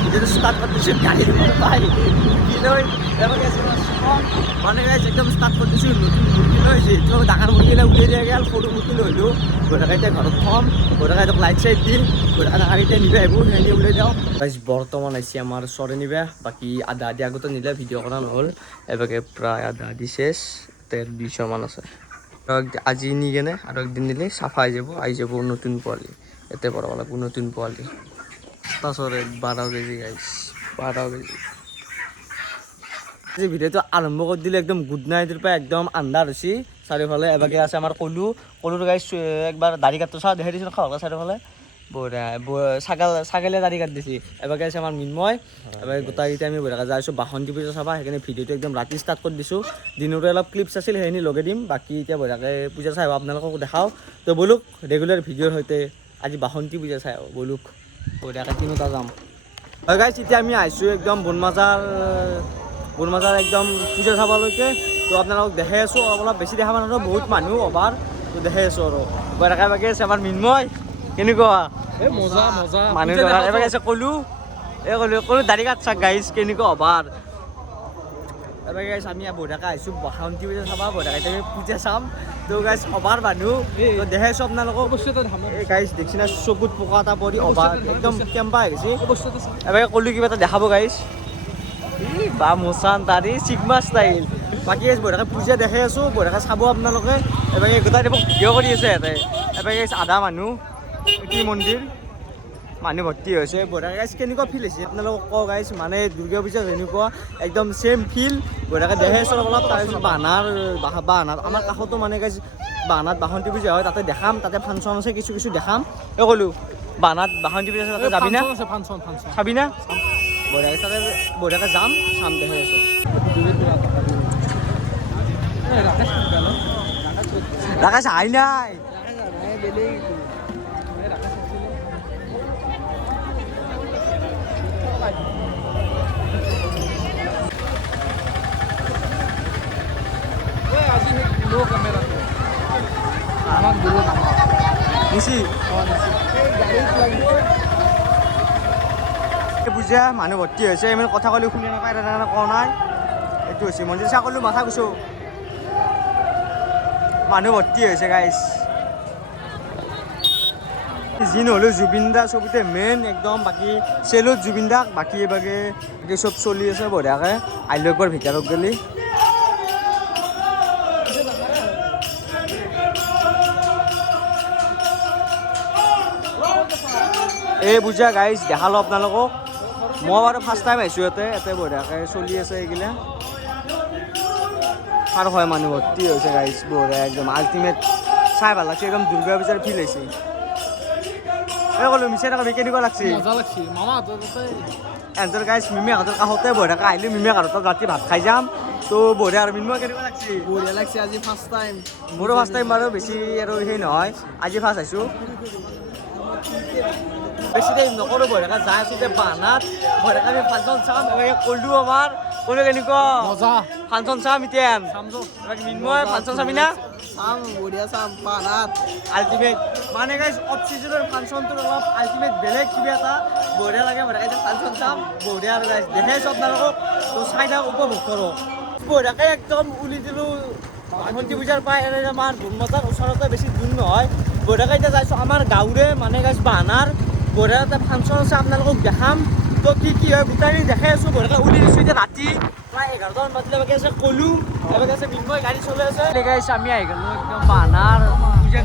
ভিডিওটা স্টার্ট করতেছি গাড়ির মধ্যে পাই কিলোই এবং মানে গাইস একদম স্টার্ট করতেছি নতুন মুরগি হয়েছে তো ডাঙৰ মুৰগিটা উঠে দিয়ে গেল ফটো মুৰগি লইলো গোটাকাইতে ঘৰত থম গোটাকাইতে লাইট চাইট দিম গোটাকা ডাঙাৰিতে নিবে আহিব সেনেকে উলাই যাওঁ গাইস বৰ্তমান আইছি আমাৰ চৰে নিবে বাকী আধা আধি আগতে নিলে ভিডিঅ' কৰা নহ'ল এবাকে প্ৰায় আধা আধি শেষ 200 মান আছে আজি নি কেনে আৰু একদিন নিলে চাফা আহি যাব নতুন পোৱালি এতে বড় লাগব নতুন পোৱালি তাছৰে 12 কেজি গাইস 12 কেজি এই ভিডিওটো আৰম্ভ কৰি দিলে একদম গুড নাইটৰ পৰা একদম আন্ধাৰ হৈছে চাৰিওফালে এবাকে আছে আমাৰ কলুৰ গাইস একবাৰ দাড়ি কাটটো চাও দেখাই দিছিল খাওয়া চাৰিওফালে বঢ়িয়া ছাগলে দাড়ি কাট দিছি এবাকে আছে আমাৰ মিনময় এবাকে গোটাইকেইটা আমি বঢ়িয়াকৈ যাই আছোঁ বাসন্তী পূজা চাবা সেইকাৰণে ভিডিঅ'টো একদম ৰাতি ষ্টাৰ্ট কৰি দিছোঁ দিনৰে অলপ ক্লিপছ আছিল সেইখিনি লগাই দিম বাকী এতিয়া বঢ়িয়াকৈ পূজা চাই আপোনালোকক দেখাওঁ তো বলুক ৰেগুলাৰ ভিডিঅ'ৰ সৈতে আজি বাসন্তী পূজা চাই বলুক বঢ়িয়াকৈ তিনিটা যাম হয় গাইছ এতিয়া আমি আহিছোঁ একদম বনমাজাৰ একদম পূজা চাবলৈকে তো আপোনালোকক দেখাই আছোঁ অলপ বেছি দেখা মানুহ বহুত মানুহ অভাৰ তো দেখাই আছোঁ আৰু বঢ়িয়াকৈ বাকী আছে আমাৰ মিনময় কেনেকুৱা মজা মজা মানুহ এবাৰ আছে কলো দাড়ি কাট চাক গাইছ কেনেকুৱা অভাৰ এবাৰ গাইছ আমি বঢ়িয়াকৈ আহিছোঁ বাসন্তী পূজা চাবা বঢ়িয়াকৈ আমি পূজা চাম তো গাইছ অভাৰ মানুহ তো দেখাইছোঁ আপোনালোকক এই গাইছ দেখছি না চকুত পোকা এটা পৰি অভাৰ একদম কেম্পা হৈ গৈছে এবাৰ কলো কিবা এটা দেখাব গাইছ বা মোচান দাড়ি চিগমা ষ্টাইল বাকী বঢ়িয়াকৈ পূজা দেখাই আছোঁ বঢ়িয়াকৈ চাব আপোনালোকে এবাৰ গোটাই দিব ভিডিঅ' কৰি আছে ইয়াতে এবাৰ গাইছ আধা মানুহ কি মন্দিৰ মানুহ ভৰ্তি হৈছে বঢ়িয়াকৈ গাইছ কেনেকুৱা ফিল হৈছে আপোনালোকক কওঁ গাইছ মানে দুৰ্গা পূজা যেনেকুৱা একদম ছেম ফিল বঢ়িয়াকৈ দেখাই আছোঁ অলপ তাৰপিছত বানাৰ আমাৰ কাষতো মানে গাইছ বানাত বাসন্তী পূজা হয় তাতে দেখাম তাতে ফাংচন আছে কিছু দেখাম এই ক'লোঁ বানাত বাসন্তী পূজা আছে তাতে যাবি না চাবি না বঢ়িয়াকৈ তাতে বঢ়িয়াকৈ যাম চাম দেখাই আছোঁ ৰাকেশ আহি নাই পূজা মানুহ ভৰ্তি হৈছে ইমান কথা ক'লে শুনি নাপায় তেনেকৈ কোৱা নাই এইটো হৈছে মন্দিৰ চা ক'লোঁ মাথা কৈছোঁ মানুহ ভৰ্তি হৈছে গাইছ যি নহ'লেও জুবিন দা চবতে মেইন একদম বাকী চেলুত জুবিন দাক বাকী এবাকে চব চলি আছে বঢ়িয়াকৈ আহিলোঁ একবাৰ ভিতৰত গ'লি এই পূজা গাইছ দেখালোঁ আপোনালোকক মই বাৰু ফাৰ্ষ্ট টাইম আহিছোঁ ইয়াতে বঢ়িয়াকৈ চলি আছে এইগিলা আৰু হয় মানুহ ভৰ্তি হৈছে গাইছ বঢ়িয়া একদম আল্টিমেট চাই ভাল লাগছে একদম দুৰ্গা পূজাৰ ফিল হৈছে এই ক'লোঁ মিছা থকা কেনেকুৱা লাগছে এহঁতৰ গাইছ মিমিহঁতৰ কাষতে বঢ়িয়াকৈ আহিলোঁ মিমিহঁতৰ ৰাতি ভাত খাই যাম তো বঢ়িয়া আৰু মিনময় কেনেকুৱা লাগছে বঢ়িয়া লাগছে আজি ফাৰ্ষ্ট টাইম মোৰো ফাৰ্ষ্ট টাইম বাৰু বেছি আৰু সেই নহয় আজি ফাৰ্ষ্ট আহিছোঁ বেছি টাইম নকৰোঁ বঢ়িয়াকৈ যাই আছোঁ যে বানাত বঢ়িয়াকৈ আমি ফাংচন চাম এবাৰ ক'লোঁ আমাৰ ক'লোঁ কেনেকুৱা মজা ফাংচন চাম এতিয়া মিনময় ফাংচন চাবি না চাম বঢ়িয়া চাম বানাত আল্টিমেট মানে গাইছ অফ চিজনৰ ফাংচনটোৰ অলপ আল্টিমেট বেলেগ কিবা এটা বঢ়িয়া লাগে বঢ়িয়াকৈ ফাংচন চাম বঢ়িয়া আৰু গাইছ দেখাইছোঁ আপোনালোকক তো চাই থাকক উপভোগ কৰক বঢ়িয়াকৈ একদম উলি দিলোঁ বাসন্তী পূজাৰ পাই এনে আমাৰ বনমাজাৰ ওচৰতে বেছি দূৰ নহয় বঢ়িয়াকৈ এতিয়া যাইছোঁ আমাৰ গাঁৱৰে মানে গাইছ বানাৰ বঢ়িয়া এটা ফাংচন আছে আপোনালোকক দেখাম তো কি হয় গোটাই দেখাই আছোঁ বঢ়িয়াকৈ উলি দিছোঁ এতিয়া ৰাতি প্ৰায় 11টামান বাজিলৈকে আছে ক'লোঁ এবাৰ আছে মিনময় গাড়ী চলাই আছে গাইছ আমি আহি গ'লোঁ একদম বানাৰ পূজা